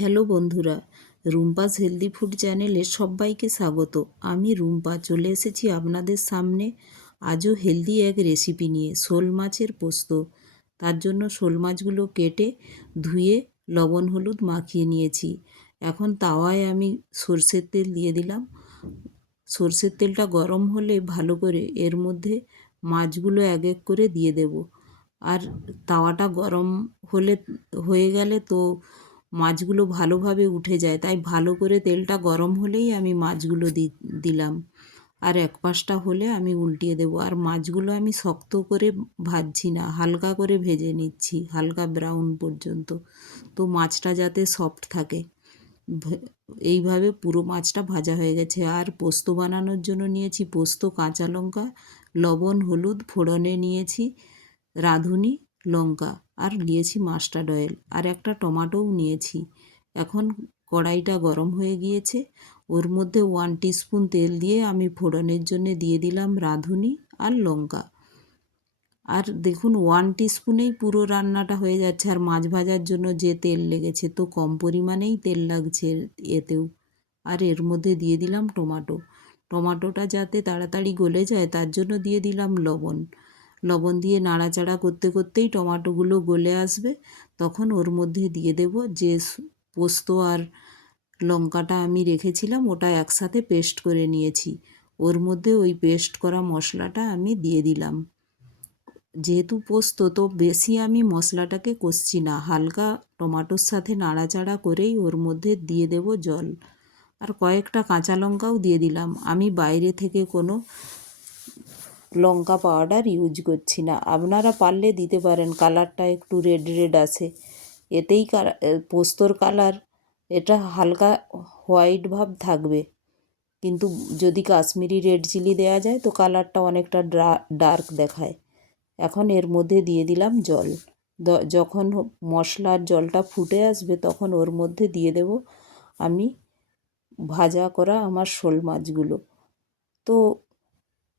Hello বন্ধুরা, Rumpa's healthy food চ্যানেলে সবাইকে স্বাগত। আমি রুম্পা চলে এসেছি আপনাদের সামনে আজও হেলদি এক রেসিপি নিয়ে, শোল মাছের পোস্ত। তার জন্য শোল মাছগুলো কেটে ধুয়ে লবণ হলুদ মাখিয়ে নিয়েছি। এখন তাওয়ায় আমি সরষের তেল দিয়ে দিলাম। সরষের তেলটা গরম হলে ভালো করে এর মধ্যে মাছগুলো এক এক করে দিয়ে দেব। আর তাওয়াটা গরম হয়ে গেলে তো মাছগুলো ভালোভাবে উঠে যায়, তাই ভালো করে তেলটা গরম হলেই আমি মাছগুলো দিলাম। আর এক পাশটা হলে আমি উল্টিয়ে দেবো। আর মাছগুলো আমি শক্ত করে ভাজছি না, হালকা করে ভেজে নিচ্ছি, হালকা ব্রাউন পর্যন্ত, তো মাছটা যাতে সফট থাকে। এইভাবে পুরো মাছটা ভাজা হয়ে গেছে। আর পোস্ত বানানোর জন্য নিয়েছি পোস্ত, কাঁচা লঙ্কা, লবণ, হলুদ, ফোড়নে নিয়েছি রাঁধুনি লঙ্কা, আর নিয়েছি মাস্টার্ড অয়েল, আর একটা টমেটোও নিয়েছি। এখন কড়াইটা গরম হয়ে গিয়েছে, ওর মধ্যে 1 টিস্পুন তেল দিয়ে আমি ফোড়নের জন্য দিয়ে দিলাম রাঁধুনি আর লঙ্কা। আর দেখুন 1 টিস্পুনেই পুরো রান্নাটা হয়ে যাচ্ছে। আর মাছ ভাজার জন্য যে তেল লেগেছে, তো কম পরিমাণেই তেল লাগছে এতেও। আর এর মধ্যে দিয়ে দিলাম টমেটোটা যাতে তাড়াতাড়ি গলে যায় তার জন্য দিয়ে দিলাম লবণ দিয়ে নাড়াচাড়া করতে করতেই টমেটোগুলো গলে আসবে। তখন ওর মধ্যে দিয়ে দেব যে পোস্ত আর লঙ্কাটা আমি রেখেছিলাম, ওটা একসাথে পেস্ট করে নিয়েছি। ওর মধ্যে ওই পেস্ট করা মশলাটা আমি দিয়ে দিলাম। যেহেতু পোস্ত, তো বেশি আমি মশলাটাকে কষছি না, হালকা টমেটোর সাথে নাড়াচাড়া করেই ওর মধ্যে দিয়ে দেব জল। আর কয়েকটা কাঁচা লঙ্কাও দিয়ে দিলাম। আমি বাইরে থেকে কোনো লঙ্কা পাউডার ইউজ করছি না, আপনারা পারলে দিতে পারেন, কালারটা একটু রেড রেড আসে এতেই। পোস্তর কালার এটা হালকা হোয়াইট ভাব থাকবে, কিন্তু যদি কাশ্মীরি রেড চিলি দেওয়া যায় তো কালারটা অনেকটা ডার্ক দেখায়। এখন এর মধ্যে দিয়ে দিলাম জল। যখন মশলার জলটা ফুটে আসবে তখন ওর মধ্যে দিয়ে দেব আমি ভাজা করা আমার শোল মাছগুলো। তো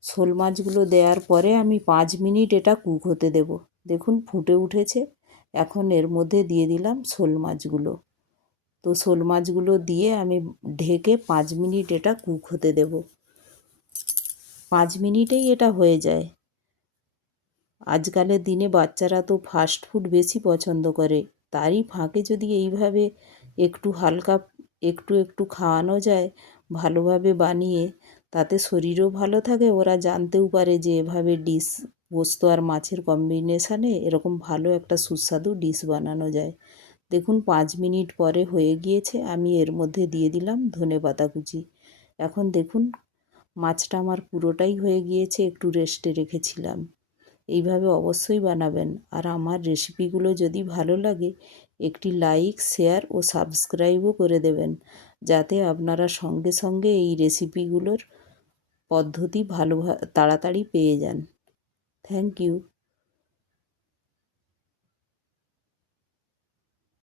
শোল মাছগুলো দেওয়ার পরে আমি 5 মিনিট এটা কুক হতে দেব। দেখুন ফুটে উঠেছে। এখন এর মধ্যে দিয়ে দিলাম শোল মাছগুলো। তো শোল মাছগুলো দিয়ে আমি ঢেকে 5 মিনিট এটা কুক হতে দেব। 5 মিনিটেই এটা হয়ে যায়। আজকালের দিনে বাচ্চারা তো ফাস্ট ফুড বেশি পছন্দ করে, তারই ফাঁকে যদি এইভাবে একটু হালকা একটু খাওয়ানো যায় ভালোভাবে বানিয়ে, তাতে শরীরও ভালো থাকে, ওরা জানতেও পারে যে এভাবে ডিশ, পোস্ত আর মাছের কম্বিনেশানে এরকম ভালো একটা সুস্বাদু ডিশ বানানো যায়। দেখুন 5 মিনিট পরে হয়ে গিয়েছে। আমি এর মধ্যে দিয়ে দিলাম ধনেপাতা কুচি। এখন দেখুন মাছটা আমার পুরোটাই হয়ে গিয়েছে, একটু রেস্টে রেখেছিলাম। এইভাবে অবশ্যই বানাবেন। আর আমার রেসিপিগুলো যদি ভালো লাগে একটি লাইক, শেয়ার ও সাবস্ক্রাইবও করে দেবেন, যাতে আপনারা সঙ্গে সঙ্গে এই রেসিপিগুলোর পদ্ধতি তাড়াতাড়ি পেয়ে যান। Thank you.